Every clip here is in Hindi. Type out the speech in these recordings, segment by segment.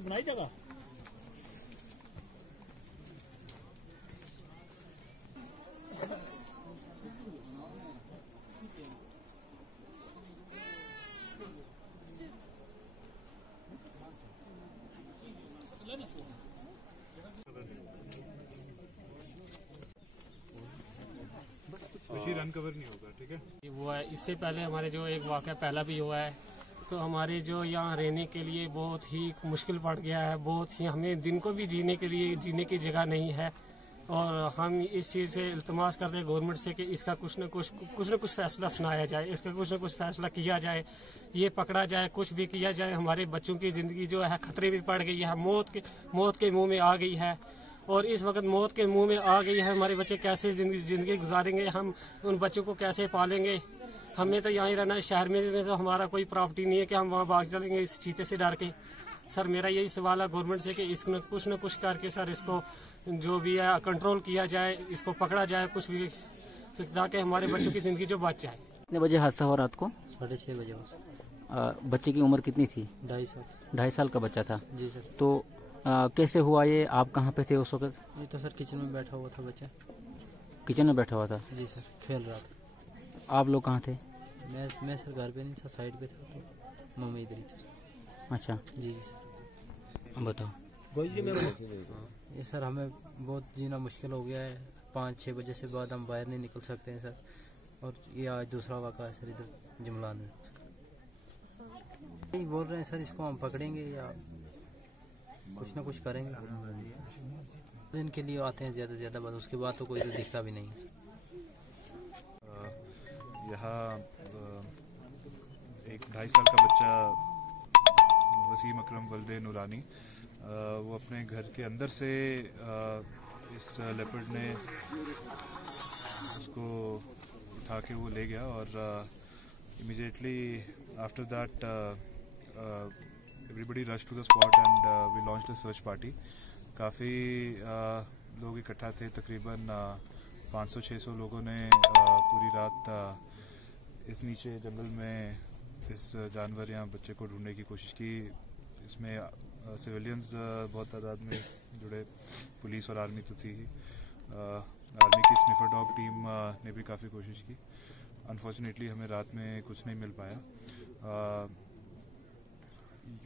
बनाई जगह रन कवर नहीं होगा, ठीक है। वो है, इससे पहले हमारे जो एक वाक़या पहला भी हुआ है, तो हमारे जो यहाँ रहने के लिए बहुत ही मुश्किल पड़ गया है। बहुत ही हमें दिन को भी जीने के लिए जीने की जगह नहीं है, और हम इस चीज़ से इल्तमास करते हैं गवर्नमेंट से कि इसका कुछ न कुछ फैसला सुनाया जाए, इसका कुछ न कुछ फैसला किया जाए, ये पकड़ा जाए, कुछ भी किया जाए। हमारे बच्चों की ज़िंदगी जो है खतरे में पड़ गई है, मौत के मुँह में आ गई है, और इस वक्त मौत के मुंह में आ गई है। हमारे बच्चे कैसे जिंदगी गुजारेंगे, हम उन बच्चों को कैसे पालेंगे। हमें तो यहाँ ही रहना है, शहर में तो हमारा कोई प्रॉपर्टी नहीं है कि हम वहाँ भाग चलेंगे इस चीते से डर के। सर मेरा यही सवाल है गवर्नमेंट से कि इसमें कुछ न कुछ करके सर इसको जो भी है कंट्रोल किया जाए, इसको पकड़ा जाए कुछ भी, ताकि हमारे बच्चों की जिंदगी जो बच जाए। कितने बजे हादसा हुआ रात को? 6:30 बजे। बच्चे की उम्र कितनी थी? 2.5 साल। 2.5 साल का बच्चा था जी सर। तो कैसे हुआ ये? आप कहाँ पे थे उस वक्त? ये तो सर किचन में बैठा हुआ था बच्चा। किचन में बैठा हुआ था? जी सर, खेल रहा था। आप लोग कहाँ थे? मैं सर घर पे नहीं था, साइड पे था, तो मम्मी इधर ही थी। अच्छा जी सर। बताओ। ये सर हमें बहुत जीना मुश्किल हो गया है। 5-6 बजे से बाद हम बाहर नहीं निकल सकते हैं सर, और ये आज दूसरा वाक़ा है सर इधर जुमलान में। यही बोल रहे हैं सर, इसको हम पकड़ेंगे या कुछ ना कुछ करेंगे। इनके लिए आते हैं ज़्यादा से ज़्यादा, बस उसके बाद तो कोई दिखता भी नहीं है। यहाँ एक 2.5 साल का बच्चा वसीम अकरम वल्दे नूरानी, वो अपने घर के अंदर से इस लेपर्ड ने उसको उठा के वो ले गया, और immediately after that everybody rushed to the spot and we launched a search party. काफ़ी लोग इकट्ठा थे, तकरीबन 500-600 लोगों ने पूरी रात इस नीचे जंगल में इस जानवर या बच्चे को ढूंढने की कोशिश की। इसमें सिविलियंस बहुत तादाद में जुड़े, पुलिस और आर्मी तो थी ही। आर्मी की स्निफर डॉग टीम ने भी काफ़ी कोशिश की। अनफॉर्चुनेटली हमें रात में कुछ नहीं मिल पाया।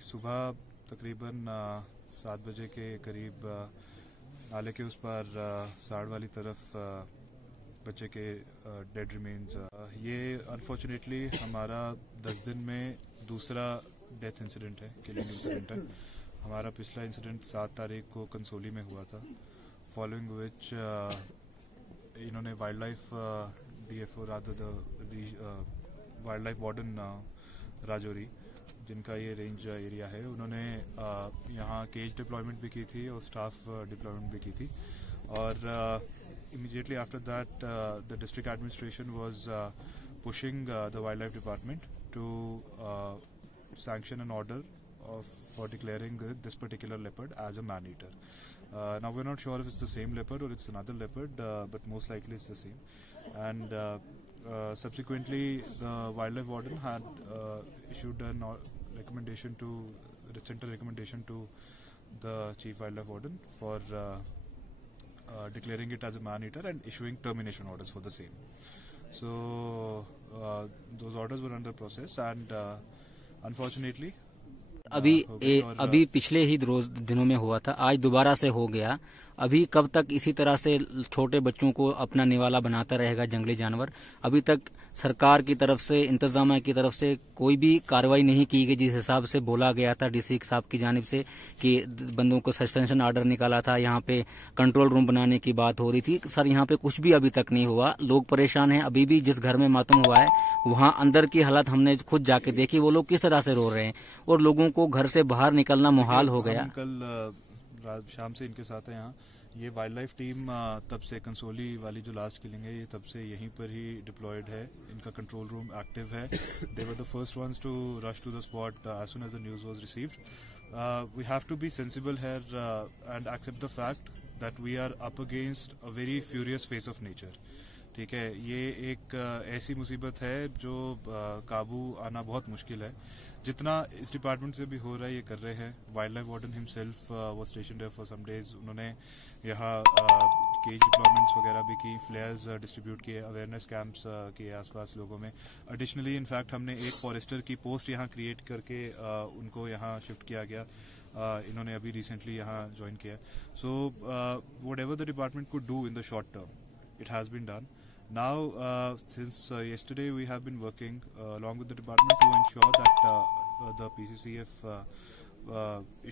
सुबह तकरीबन 7 बजे के करीब नाले के उस पार साड़ वाली तरफ बच्चे के डेड रिमेन्स। ये अनफॉर्चुनेटली हमारा 10 दिन में दूसरा डेथ इंसिडेंट है, किलिंग इंसिडेंट है। हमारा पिछला इंसिडेंट 7 तारीख को कंसोली में हुआ था, फॉलोइंग विच इन्होंने wild life DFO wild life warden Rajouri, जिनका ये रेंज एरिया है, उन्होंने यहाँ केज डिप्लॉयमेंट भी की थी और स्टाफ डिप्लॉयमेंट भी की थी। और immediately after that the district administration was pushing the wild life department to sanction an order for declaring this particular leopard as a man-eater. Now we're not sure if it's the same leopard or it's another leopard, but most likely it's the same. And subsequently, the wildlife warden had issued a recommendation sent a recommendation to the chief wildlife warden for declaring it as a man-eater and issuing termination orders for the same. So those orders were under process, and unfortunately अभी पिछले ही दिनों में हुआ था, आज दोबारा से हो गया। अभी कब तक इसी तरह से छोटे बच्चों को अपना निवाला बनाता रहेगा जंगली जानवर? अभी तक सरकार की तरफ से, इंतजामिया की तरफ से कोई भी कार्रवाई नहीं की गई, जिस हिसाब से बोला गया था डीसी साहब की जानिब से कि बंदों को सस्पेंशन ऑर्डर निकाला था, यहाँ पे कंट्रोल रूम बनाने की बात हो रही थी। सर यहाँ पे कुछ भी अभी तक नहीं हुआ, लोग परेशान हैं। अभी भी जिस घर में मातम हुआ है वहाँ अंदर की हालत हमने खुद जाके देखी, वो लोग किस तरह से रो रहे हैं और लोगों को घर से बाहर निकलना मुहाल हो गया। कल शाम से इनके साथ है यहाँ। ये वाइल्ड लाइफ टीम तब से कंसोली वाली जो लास्ट किलिंग है, ये तब से यहीं पर ही डिप्लॉयड है। इनका कंट्रोल रूम एक्टिव है। They were the first ones to rush to the spot as soon as the news was received. We have to be sensible here and accept the fact that we are up against a very furious face of nature. ठीक है, ये एक ऐसी मुसीबत है जो काबू आना बहुत मुश्किल है, जितना इस डिपार्टमेंट से भी हो रहा है ये कर रहे हैं. वाइल्ड लाइफ वार्डन हिमसेल्फ वो station there for some days. उन्होंने यहाँ केज डिप्लॉयमेंट्स वगैरह भी की, फ्लेयर्स डिस्ट्रीब्यूट किए, अवेयरनेस कैंप्स किए आसपास लोगों में. एडिशनली इनफैक्ट हमने एक फॉरेस्टर की पोस्ट यहाँ क्रिएट करके उनको यहाँ शिफ्ट किया गया. इन्होंने अभी रिसेंटली यहाँ ज्वाइन किया. So what ever the department could do in the short term, it has been done. Now, since yesterday, we have been working along with the department to ensure that the PCCF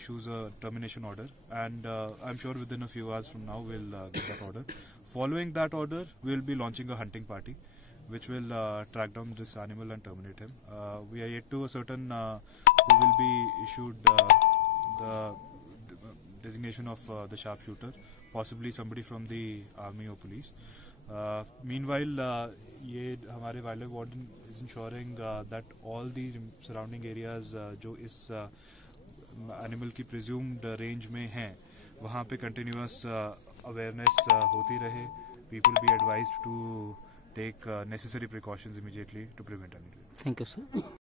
issues a termination order, and I'm sure within a few hours from now we'll get that order. Following that order, we'll be launching a hunting party, which will track down this animal and terminate him. We are yet to ascertain who will be issued the designation of the sharpshooter, possibly somebody from the army or police. Meanwhile, ये हमारे wild life warden is ensuring that all the surrounding areas जो इस एनिमल की प्रिज्यूम्ड रेंज में हैं वहाँ पे कंटिन्यूअस अवेयरनेस होती रहे. People be advised to take necessary precautions immediately to prevent any. Thank you sir.